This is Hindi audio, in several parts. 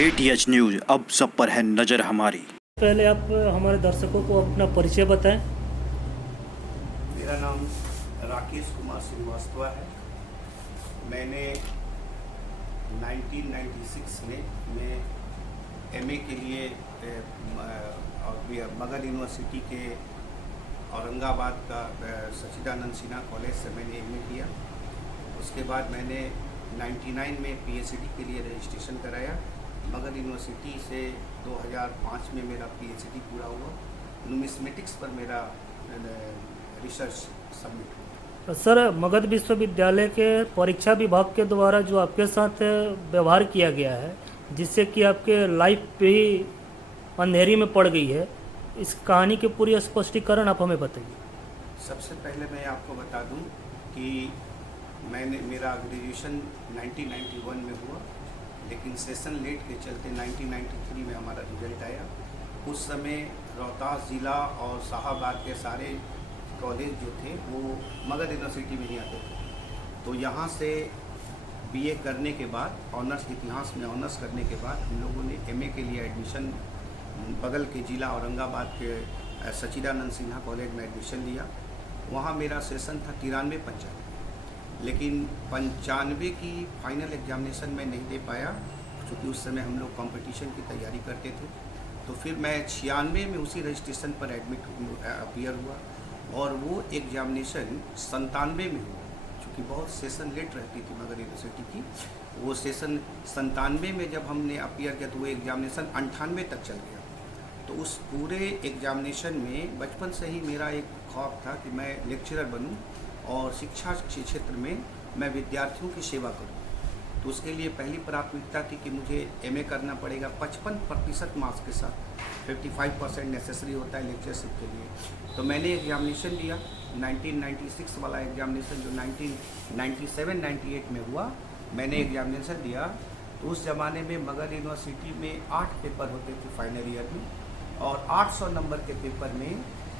ATH न्यूज, अब सब पर है नजर हमारी। पहले आप हमारे दर्शकों को अपना परिचय बताएं। मेरा नाम राकेश कुमार श्रीवास्तव है। मैंने 1996 में मैं MA के लिए मगध यूनिवर्सिटी के औरंगाबाद का सच्चिदानंद सिन्हा कॉलेज से मैंने MA किया। उसके बाद मैंने 99 में PhD के लिए रजिस्ट्रेशन कराया। मगध यूनिवर्सिटी से 2005 में मेरा PhD पूरा हुआ। न्यूमिस्मेटिक्स पर मेरा रिसर्च सबमिट हुआ। सर, मगध विश्वविद्यालय के परीक्षा विभाग के द्वारा जो आपके साथ व्यवहार किया गया है, जिससे कि आपके लाइफ भी अंधेरी में पड़ गई है, इस कहानी के पूरी स्पष्टीकरण आप हमें बताइए। सबसे पहले मैं आपको बता दूं कि मेरा ग्रेजुएशन 1991 में हुआ, लेकिन सेशन लेट के चलते 1993 में हमारा रिजल्ट आया। उस समय रोहतास ज़िला और शाहाबाद के सारे कॉलेज जो थे वो मगध यूनिवर्सिटी में ही आते थे। तो यहाँ से BA करने के बाद, ऑनर्स इतिहास में ऑनर्स करने के बाद हम लोगों ने MA के लिए एडमिशन बगल के ज़िला औरंगाबाद के सच्चिदानंद सिन्हा कॉलेज में एडमिशन लिया। वहाँ मेरा सेशन था 93-95, लेकिन 95 की फाइनल एग्जामिनेशन में नहीं दे पाया, क्योंकि उस समय हम लोग कंपटीशन की तैयारी करते थे। तो फिर मैं 96 में उसी रजिस्ट्रेशन पर अपीयर हुआ और वो एग्जामिनेशन 97 में हुआ। चूँकि बहुत सेशन लेट रहती थी मगध यूनिवर्सिटी की, वो सेशन 97 में जब हमने अपीयर किया तो वो एग्जामिनेशन 98 तक चल गया। तो उस पूरे एग्जामिनेशन में बचपन से ही मेरा एक ख्वाब था कि मैं लेक्चरर बनूं और शिक्षा के क्षेत्र में मैं विद्यार्थियों की सेवा करूं। तो उसके लिए पहली प्राथमिकता थी कि मुझे MA करना पड़ेगा 55% मार्क्स के साथ। 55% नेसेसरी होता है लेक्चरशिप के लिए। तो मैंने एग्जामिनेशन दिया 1996 वाला एग्जामिनेशन, जो 1997-98 में हुआ। मैंने एग्जामिनेशन दिया तो उस ज़माने में मगध यूनिवर्सिटी में 8 पेपर होते थे फाइनल ईयर में, और 800 नंबर के पेपर में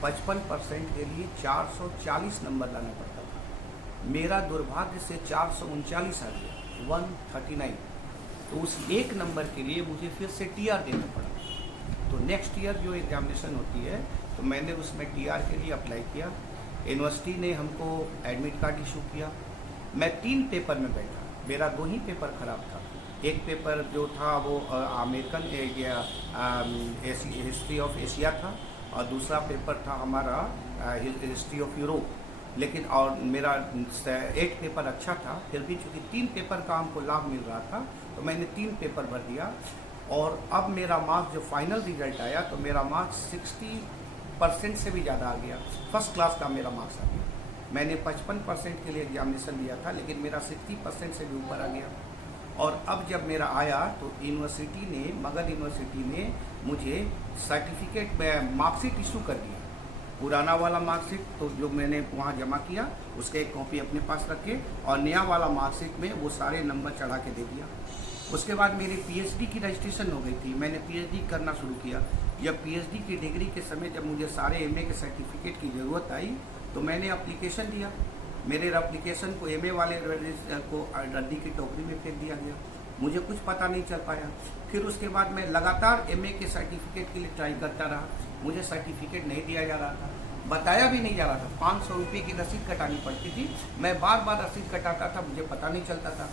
55% के लिए 440 नंबर लाना पड़ता था। मेरा दुर्भाग्य से 439 आ गया, 139। तो उस एक नंबर के लिए मुझे फिर से TR देना पड़ा। तो नेक्स्ट ईयर जो एग्जामिनेशन होती है, तो मैंने उसमें TR के लिए अप्लाई किया। यूनिवर्सिटी ने हमको एडमिट कार्ड इशू किया। मैं 3 पेपर में बैठा, मेरा 2 ही पेपर खराब था। एक पेपर जो था वो अमेरिकन हिस्ट्री ऑफ एशिया था, और दूसरा पेपर था हमारा हिस्ट्री ऑफ यूरोप। लेकिन और मेरा 8 पेपर अच्छा था, फिर भी चूँकि 3 पेपर का हमको लाभ मिल रहा था, तो मैंने 3 पेपर भर दिया। और अब मेरा मार्क्स जो फाइनल रिजल्ट आया, तो मेरा मार्क्स 60% से भी ज़्यादा आ गया। फर्स्ट क्लास का मेरा मार्क्स आ गया। मैंने 55% के लिए एग्जामिनेशन दिया था, लेकिन मेरा 60% से भी ऊपर आ गया। और अब जब मेरा आया तो यूनिवर्सिटी ने, मगध यूनिवर्सिटी ने मुझे सर्टिफिकेट में मार्कशीट इशू कर दिया। पुराना वाला मार्कशीट तो जो मैंने वहाँ जमा किया, उसके एक कॉपी अपने पास रखे, और नया वाला मार्कशीट में वो सारे नंबर चढ़ा के दे दिया। उसके बाद मेरी PhD की रजिस्ट्रेशन हो गई थी। मैंने PhD करना शुरू किया। जब PhD की डिग्री के समय जब मुझे सारे MA के सर्टिफिकेट की ज़रूरत आई, तो मैंने अप्लीकेशन दिया। मेरे एप्लीकेशन को MA वाले को रद्दी की टोकरी में फेंक दिया गया। मुझे कुछ पता नहीं चल पाया। फिर उसके बाद मैं लगातार MA के सर्टिफिकेट के लिए ट्राई करता रहा। मुझे सर्टिफिकेट नहीं दिया जा रहा था, बताया भी नहीं जा रहा था। 500 रुपये की रसीद कटानी पड़ती थी। मैं बार बार रसीद कटाता था, मुझे पता नहीं चलता था।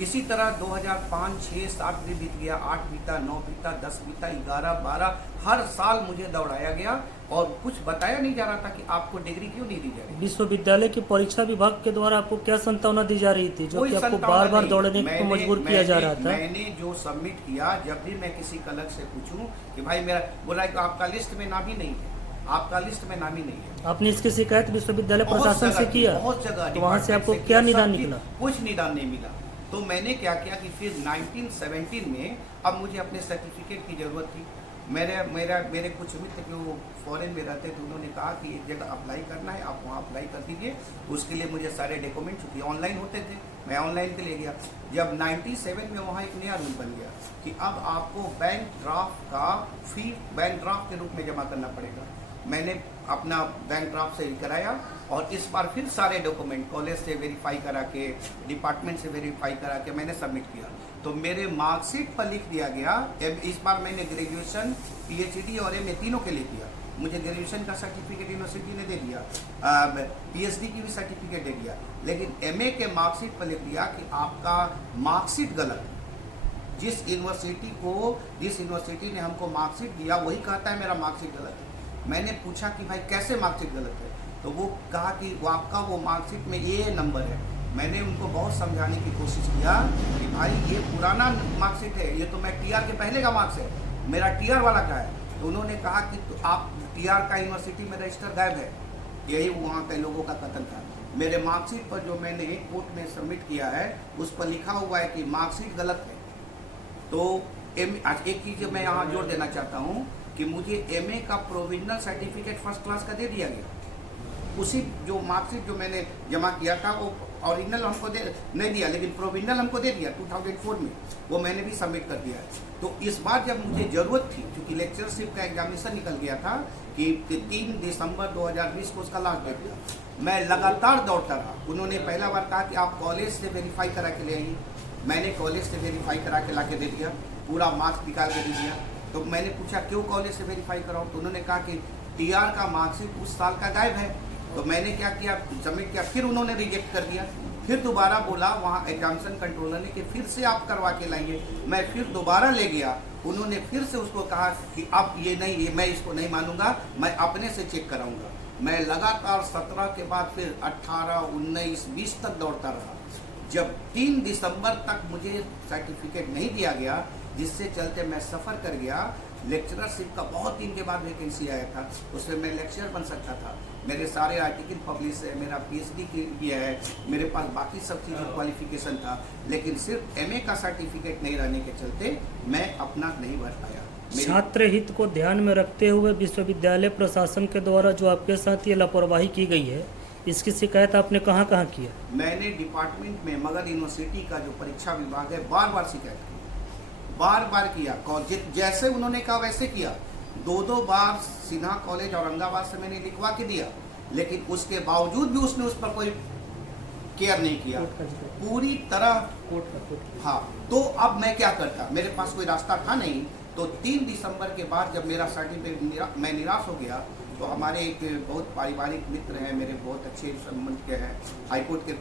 इसी तरह 2005, 6, 7 भी बीत गया, 8 बीता, 9 बीता, 10 बीता, 11, 12, हर साल मुझे दौड़ाया गया और कुछ बताया नहीं जा रहा था कि आपको डिग्री क्यों नहीं दी जा रही। विश्वविद्यालय की परीक्षा विभाग के द्वारा आपको क्या संतावना दी जा रही थी, जो कि आपको बार बार दौड़ने को मजबूर किया जा रहा था? मैंने जो सबमिट किया, जब भी मैं किसी क्लर्क से पूछूं कि भाई मेरा, बोला कि आपका लिस्ट में नाम ही नहीं है, आपका लिस्ट में नाम ही नहीं है। आपने इसकी शिकायत विश्वविद्यालय प्रशासन से किया? बहुत जगह। तो वहाँ से आपको क्या निदान निकला? कुछ निदान नहीं मिला। तो मैंने क्या किया कि फिर 1917 में अब मुझे अपने सर्टिफिकेट की ज़रूरत थी। मेरे कुछ मित्र जो फॉरेन में रहते थे, उन्होंने कहा कि एक जगह अप्लाई करना है, आप वहाँ अप्लाई कर दीजिए। उसके लिए मुझे सारे डॉक्यूमेंट, चूँकि ऑनलाइन होते थे, मैं ऑनलाइन के लिए गया। जब 97 में वहाँ एक नया रूल बन गया कि अब आपको बैंक ड्राफ्ट का फी बैंक ड्राफ्ट के रूप में जमा करना पड़ेगा। मैंने अपना बैंक ड्राफ्ट से कराया और इस बार फिर सारे डॉक्यूमेंट कॉलेज से वेरीफाई करा के, डिपार्टमेंट से वेरीफाई करा के मैंने सबमिट किया। तो मेरे मार्कशीट पर लिख दिया गया, इस बार मैंने ग्रेजुएशन, पीएचडी और एमए तीनों के लिए किया। मुझे ग्रेजुएशन का सर्टिफिकेट यूनिवर्सिटी ने दे दिया, पीएचडी की भी सर्टिफिकेट दे दिया, लेकिन एमए के मार्कशीट पर लिख दिया कि आपका मार्कशीट गलत है। जिस यूनिवर्सिटी ने हमको मार्कशीट दिया वही कहता है मेरा मार्कशीट गलत है। मैंने पूछा कि भाई कैसे मार्कशीट गलत है, तो वो कहा कि वो आपका वो मार्कशीट में ये नंबर है। मैंने उनको बहुत समझाने की कोशिश किया कि भाई ये पुराना मार्कशीट है, ये तो मैं टीआर के पहले का मार्क्स है, मेरा टीआर वाला का है। तो उन्होंने कहा कि तो आप टीआर का यूनिवर्सिटी में रजिस्टर गायब है, यही वहाँ के लोगों का कथन था। मेरे मार्कशीट पर जो मैंने कोर्ट में सबमिट किया है उस पर लिखा हुआ है कि मार्कशीट गलत है। तो आज एक चीज़ मैं यहाँ जोड़ देना चाहता हूँ कि मुझे एमए का प्रोविजनल सर्टिफिकेट फर्स्ट क्लास का दे दिया गया। उसी जो मार्कशीट जो मैंने जमा किया था वो ओरिजिनल हमको नहीं दिया, लेकिन प्रोविजनल हमको दे दिया 2004 में, वो मैंने भी सबमिट कर दिया है। तो इस बार जब मुझे ज़रूरत थी, क्योंकि लेक्चरशिप का एग्जामिनेशन निकल गया था कि 3 दिसंबर 2020 को उसका लास्ट डेट था, मैं लगातार दौड़ता रहा। उन्होंने पहला बार कहा कि आप कॉलेज से वेरीफाई करा के ले आइए। मैंने कॉलेज से वेरीफाई करा के ला के दे दिया, पूरा मार्क्स निकाल के दे दिया। तो मैंने पूछा क्यों कॉलेज से वेरीफाई कराऊँ, तो उन्होंने कहा कि टीआर का मार्कशीट उस साल का गायब है। तो मैंने क्या किया, सबमिट किया, फिर उन्होंने रिजेक्ट कर दिया। फिर दोबारा बोला वहाँ एग्जामिनेशन कंट्रोलर ने कि फिर से आप करवा के लाइए। मैं फिर दोबारा ले गया, उन्होंने फिर से उसको कहा कि अब ये नहीं, ये मैं इसको नहीं मानूंगा, मैं अपने से चेक कराऊंगा। मैं लगातार 17 के बाद फिर 18, 19, 20 तक दौड़ता रहा। जब 3 दिसंबर तक मुझे सर्टिफिकेट नहीं दिया गया, जिससे चलते मैं सफ़र कर गया। लेक्चरशिप का बहुत दिन के बाद वैकेंसी आया था, उसमें मैं लेक्चरर बन सकता था। मेरे सारे आर्टिकल पब्लिश है, मेरा पीएचडी किया है, मेरे पास बाकी सब चीज़ क्वालिफिकेशन था, लेकिन सिर्फ एमए का सर्टिफिकेट नहीं रहने के चलते मैं अपना नहीं भर पाया। छात्र हित को ध्यान में रखते हुए विश्वविद्यालय प्रशासन के द्वारा जो आपके साथ ये लापरवाही की गई है, इसकी शिकायत आपने कहाँ कहाँ किया? मैंने डिपार्टमेंट में मगध यूनिवर्सिटी का जो परीक्षा विभाग है बार बार शिकायत की, बार बार किया। जैसे उन्होंने कहा वैसे किया। 2 बार सिन्हा कॉलेज औरंगाबाद से मैंने लिखवा के दिया, लेकिन उसके बावजूद भी उसने उस पर कोई केयर नहीं किया पूरी तरह। हाँ, तो अब मैं क्या करता, मेरे पास कोई रास्ता था नहीं। तो 3 दिसंबर के बाद जब मेरा सर्टिफिकेट मैं निराश हो गया, तो हमारे एक बहुत पारिवारिक मित्र हैं, मेरे बहुत अच्छे संबंध के हैं, हाईकोर्ट के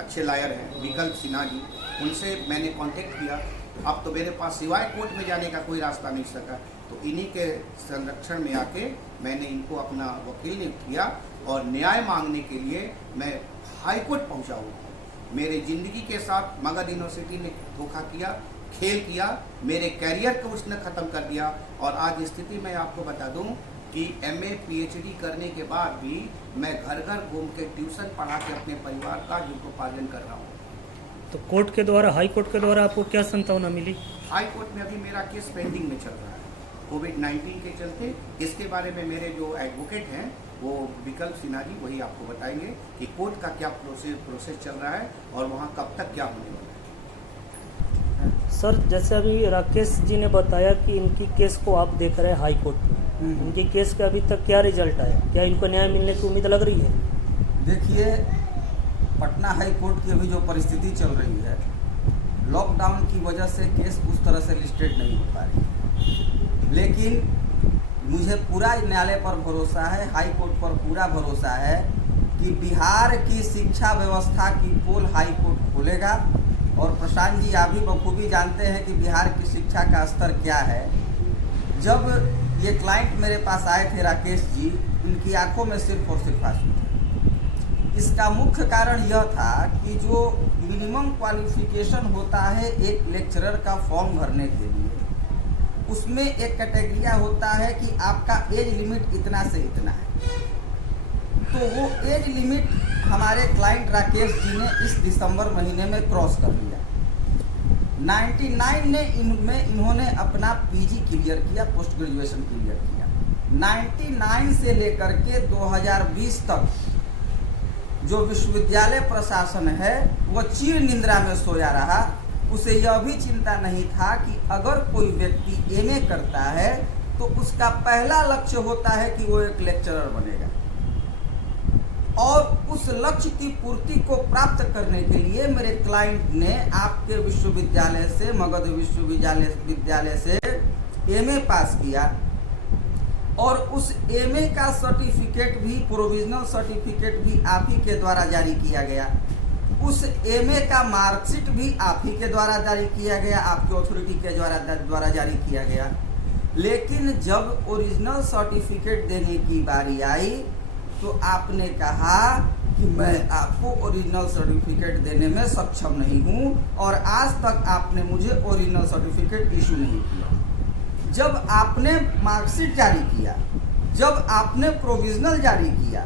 अच्छे लॉयर हैं, विकल्प सिन्हा जी, उनसे मैंने कांटेक्ट किया। अब तो मेरे पास सिवाय कोर्ट में जाने का कोई रास्ता नहीं सका, तो इन्हीं के संरक्षण में आके मैंने इनको अपना वकील नियुक्त किया और न्याय मांगने के लिए मैं हाई कोर्ट पहुँचा हूँ। मेरे ज़िंदगी के साथ मगध यूनिवर्सिटी ने धोखा किया, खेल किया, मेरे कैरियर को उसने ख़त्म कर दिया। और आज स्थिति मैं आपको बता दूँ कि एमए पीएचडी करने के बाद भी मैं घर घर घूम के ट्यूशन पढ़ा के अपने परिवार का जीविकोपार्जन कर रहा हूँ। तो कोर्ट के द्वारा, हाई कोर्ट के द्वारा आपको क्या संतावना मिली? हाई कोर्ट में अभी मेरा केस पेंडिंग में चल रहा है कोविड-19 के चलते। इसके बारे में मेरे जो एडवोकेट हैं वो विकल्प सिन्हा जी वही आपको बताएंगे कि कोर्ट का क्या प्रोसेस चल रहा है और वहाँ कब तक क्या होने वाला है। सर, जैसे अभी राकेश जी ने बताया कि इनकी केस को आप देख रहे हैं हाई कोर्ट में, इनकी केस का अभी तक क्या रिजल्ट आया, क्या इनको न्याय मिलने की उम्मीद लग रही है? देखिए, पटना हाई कोर्ट की अभी जो परिस्थिति चल रही है, लॉकडाउन की वजह से केस उस तरह से लिस्टेड नहीं हो पा रही, लेकिन मुझे पूरा न्यायालय पर भरोसा है, हाई कोर्ट पर पूरा भरोसा है कि बिहार की शिक्षा व्यवस्था की पोल हाई कोर्ट खोलेगा। और प्रशांत जी, आप भी बखूबी जानते हैं कि बिहार की शिक्षा का स्तर क्या है। जब ये क्लाइंट मेरे पास आए थे राकेश जी, उनकी आंखों में सिर्फ और सिर्फ आंसू थे। इसका मुख्य कारण यह था कि जो मिनिमम क्वालिफिकेशन होता है एक लेक्चरर का फॉर्म भरने के लिए, उसमें एक कैटेगरिया होता है कि आपका एज लिमिट इतना से इतना है। तो वो एज लिमिट हमारे क्लाइंट राकेश जी ने इस दिसंबर महीने में क्रॉस कर लिया। 99 ने इनमें इन्होंने अपना पीजी क्लियर किया, पोस्ट ग्रेजुएशन क्लियर किया। 99 से लेकर के 2020 तक जो विश्वविद्यालय प्रशासन है वो चीर निंद्रा में सोया रहा। उसे यह भी चिंता नहीं था कि अगर कोई व्यक्ति एमए करता है तो उसका पहला लक्ष्य होता है कि वो एक लेक्चरर बनेगा, और उस लक्ष्य की पूर्ति को प्राप्त करने के लिए मेरे क्लाइंट ने आपके विश्वविद्यालय से, मगध विश्वविद्यालय से एमए पास किया, और उस एमए का सर्टिफिकेट भी, प्रोविजनल सर्टिफिकेट भी आप ही के द्वारा जारी किया गया। उस एमए का मार्कशीट भी आप ही के द्वारा जारी किया गया, आपके अथॉरिटी के द्वारा जारी किया गया। लेकिन जब ओरिजिनल सर्टिफिकेट देने की बारी आई तो आपने कहा कि मैं आपको ओरिजिनल सर्टिफिकेट देने में सक्षम नहीं हूं, और आज तक आपने मुझे ओरिजिनल सर्टिफिकेट इशू नहीं किया। जब आपने मार्कशीट जारी किया, जब आपने प्रोविजनल जारी किया,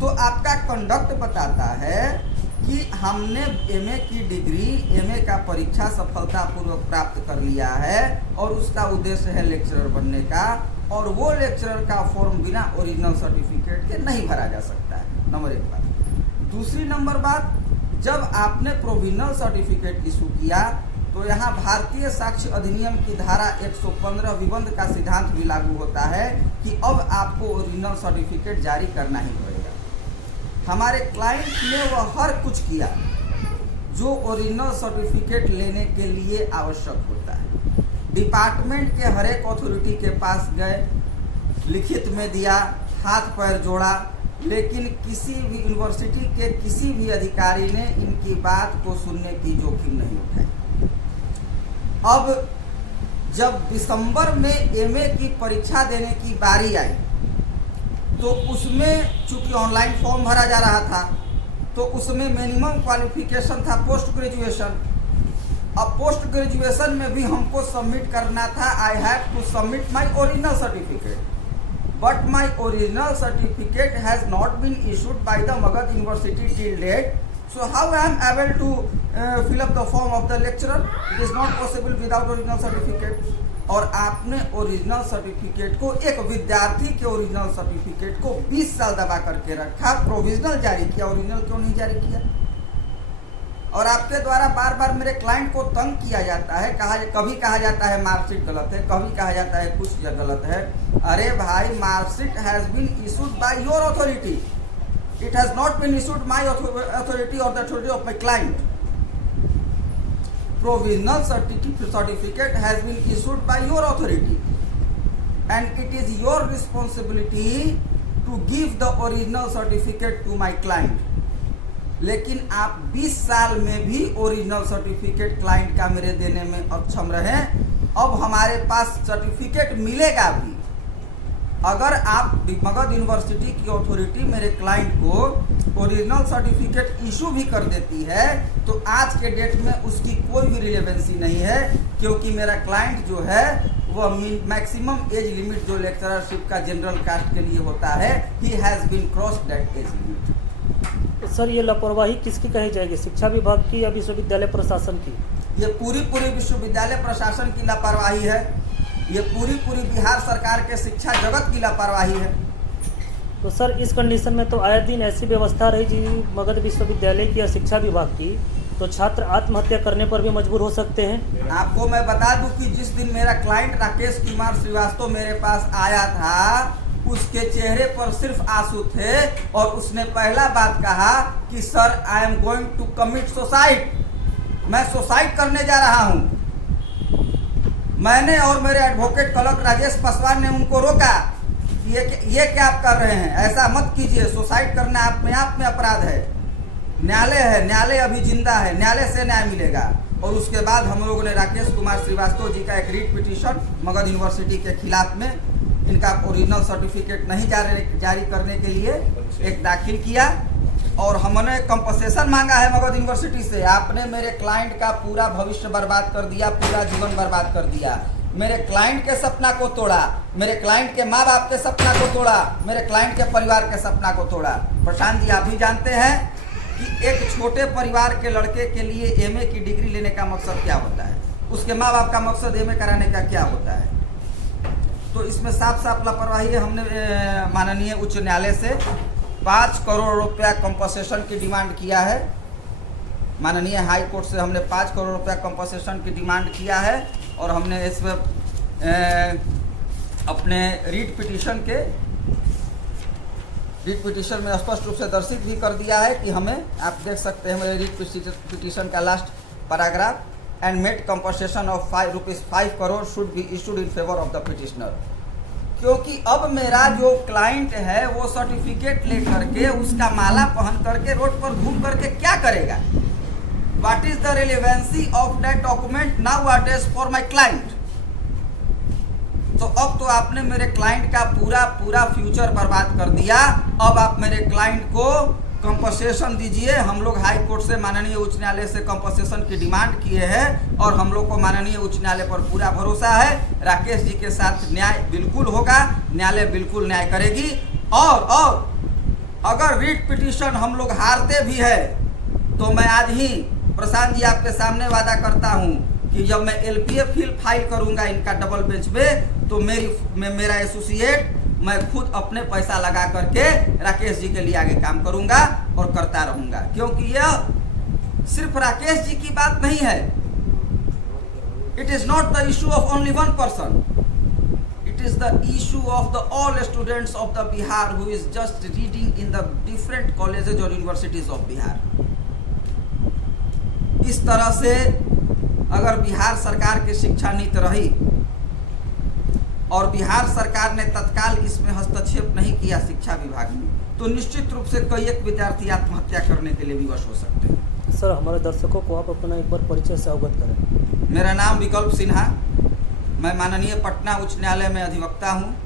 तो आपका कंडक्ट बताता है कि हमने एमए की डिग्री, एमए का परीक्षा सफलतापूर्वक प्राप्त कर लिया है, और उसका उद्देश्य है लेक्चरर बनने का, और वो लेक्चरर का फॉर्म बिना ओरिजिनल सर्टिफिकेट के नहीं भरा जा सकता है। नंबर 1 बात। दूसरी नंबर बात, जब आपने प्रोविजनल सर्टिफिकेट इशू किया तो यहाँ भारतीय साक्ष्य अधिनियम की धारा 115 विबंध का सिद्धांत भी लागू होता है कि अब आपको ओरिजिनल सर्टिफिकेट जारी करना ही पड़ेगा। हमारे क्लाइंट ने वह हर कुछ किया जो ओरिजिनल सर्टिफिकेट लेने के लिए आवश्यक होता है। डिपार्टमेंट के हर एक अथॉरिटी के पास गए, लिखित में दिया, हाथ पैर जोड़ा, लेकिन किसी भी यूनिवर्सिटी के किसी भी अधिकारी ने इनकी बात को सुनने की जोखिम नहीं उठाई। अब जब दिसंबर में एमए की परीक्षा देने की बारी आई तो उसमें चूंकि ऑनलाइन फॉर्म भरा जा रहा था, तो उसमें मिनिमम क्वालिफिकेशन था पोस्ट ग्रेजुएशन। अब पोस्ट ग्रेजुएशन में भी हमको सबमिट करना था, I have to submit my original certificate, but my original certificate has not been issued by the Magadh university till date, so how I am able to fill up the form of the lecturer? It is not possible without original certificate। और आपने ओरिजिनल सर्टिफिकेट को, एक विद्यार्थी के ओरिजिनल सर्टिफिकेट को 20 साल दबा करके रखा, प्रोविजनल जारी किया, ओरिजिनल क्यों नहीं जारी किया? और आपके द्वारा बार बार मेरे क्लाइंट को तंग किया जाता है, कभी कहा जाता है मार्कशीट गलत है, कभी कहा जाता है कुछ गलत है। अरे भाई, marksheet has been issued by your authority, it has not been issued my authority or the authority of my client। Provisional certificate has been issued by your authority, and it is your responsibility to give the original certificate to my client। लेकिन आप 20 साल में भी ओरिजिनल सर्टिफिकेट क्लाइंट का मेरे देने में अक्षम रहे। अब हमारे पास सर्टिफिकेट मिलेगा भी अगर आप मगध यूनिवर्सिटी की अथॉरिटी मेरे क्लाइंट को ओरिजिनल सर्टिफिकेट इशू भी कर देती है, तो आज के डेट में उसकी कोई भी रिलेवेंसी नहीं है, क्योंकि मेरा क्लाइंट जो है वह मैक्सिमम एज लिमिट जो लेक्चररशिप का जनरल कास्ट के लिए होता है, he has been cross that age limit. Sir, ये लापरवाही किसकी कही जाएगी, शिक्षा विभाग की या विश्वविद्यालय प्रशासन की? ये पूरी विश्वविद्यालय प्रशासन की लापरवाही है, ये पूरी बिहार सरकार के शिक्षा जगत की लापरवाही है। तो सर, इस कंडीशन में तो आए दिन ऐसी व्यवस्था रही जी मगध विश्वविद्यालय की या शिक्षा विभाग की, तो छात्र आत्महत्या करने पर भी मजबूर हो सकते हैं। आपको मैं बता दूं कि जिस दिन मेरा क्लाइंट राकेश कुमार श्रीवास्तव मेरे पास आया था, उसके चेहरे पर सिर्फ आंसू थे, और उसने पहला बात कहा कि sir, I am going to commit suicide, मैं सुसाइड करने जा रहा हूँ। मैंने और मेरे एडवोकेट क्लर्क राजेश पासवान ने उनको रोका, ये क्या आप कर रहे हैं, ऐसा मत कीजिए, सुसाइड करना अपने आप में अपराध है, न्यायालय है, न्यायालय अभी जिंदा है, न्यायालय से न्याय मिलेगा। और उसके बाद हम लोगों ने राकेश कुमार श्रीवास्तव जी का एक रीट पिटीशन मगध यूनिवर्सिटी के खिलाफ में इनका ओरिजिनल सर्टिफिकेट नहीं जारी करने के लिए एक दाखिल किया, और हमने कंपनसेशन मांगा है मगध यूनिवर्सिटी से। आपने मेरे क्लाइंट का पूरा भविष्य बर्बाद कर दिया, पूरा जीवन बर्बाद कर दिया, मेरे क्लाइंट के सपना को तोड़ा, मेरे क्लाइंट के माँ बाप के सपना को तोड़ा, मेरे क्लाइंट के परिवार के सपना को तोड़ा। प्रशांत जी, आप भी जानते हैं कि एक छोटे परिवार के लड़के के लिए एमए की डिग्री लेने का मकसद क्या होता है, उसके माँ बाप का मकसद एमए कराने का क्या होता है। तो इसमें साफ लापरवाही है। हमने माननीय उच्च न्यायालय से 5 करोड़ रुपया कंपनसेशन की डिमांड किया है। माननीय हाई कोर्ट से हमने 5 करोड़ रुपया कंपनसेशन की डिमांड किया है, और हमने इसमें अपने रीट पिटीशन में स्पष्ट रूप से दर्शित भी कर दिया है कि हमें, आप देख सकते हैं मेरे रीट पिटीशन का last paragraph, and made compensation of ₹5 crore should be issued in favour of the petitioner. क्योंकि अब मेरा जो क्लाइंट है वो सर्टिफिकेट लेकर के, उसका माला पहन करके रोड पर घूम करके क्या करेगा? What is the relevancy of that document now what is for my client? तो अब तो आपने मेरे क्लाइंट का पूरा फ्यूचर बर्बाद कर दिया। अब आप मेरे क्लाइंट को कंपनसेशन दीजिए। हम लोग हाई कोर्ट से, माननीय उच्च न्यायालय से कंपनसेशन की डिमांड किए हैं और हम लोग को माननीय उच्च न्यायालय पर पूरा भरोसा है। राकेश जी के साथ न्याय बिल्कुल होगा, न्यायालय बिल्कुल न्याय करेगी। और अगर रीट पिटीशन हम लोग हारते भी है तो मैं आज ही प्रशांत जी आपके सामने वादा करता हूं कि जब मैं LPA फाइल करूंगा इनका डबल बेंच पे, तो मेरा एसोसिएट मैं खुद अपने पैसा लगा करके राकेश जी के लिए आगे काम करूंगा और करता रहूंगा। क्योंकि यह सिर्फ राकेश जी की बात नहीं है। It is not the issue of only one person, it is the issue of the all students of the Bihar who is just reading in the different colleges और यूनिवर्सिटीज ऑफ बिहार। इस तरह से अगर बिहार सरकार की शिक्षा नीति रही और बिहार सरकार ने तत्काल इसमें हस्तक्षेप नहीं किया शिक्षा विभाग में, तो निश्चित रूप से कई एक विद्यार्थी आत्महत्या करने के लिए विवश हो सकते हैं। सर, हमारे दर्शकों को आप अपना एक बार परिचय से अवगत करें। मेरा नाम विकल्प सिन्हा, मैं माननीय पटना उच्च न्यायालय में अधिवक्ता हूँ।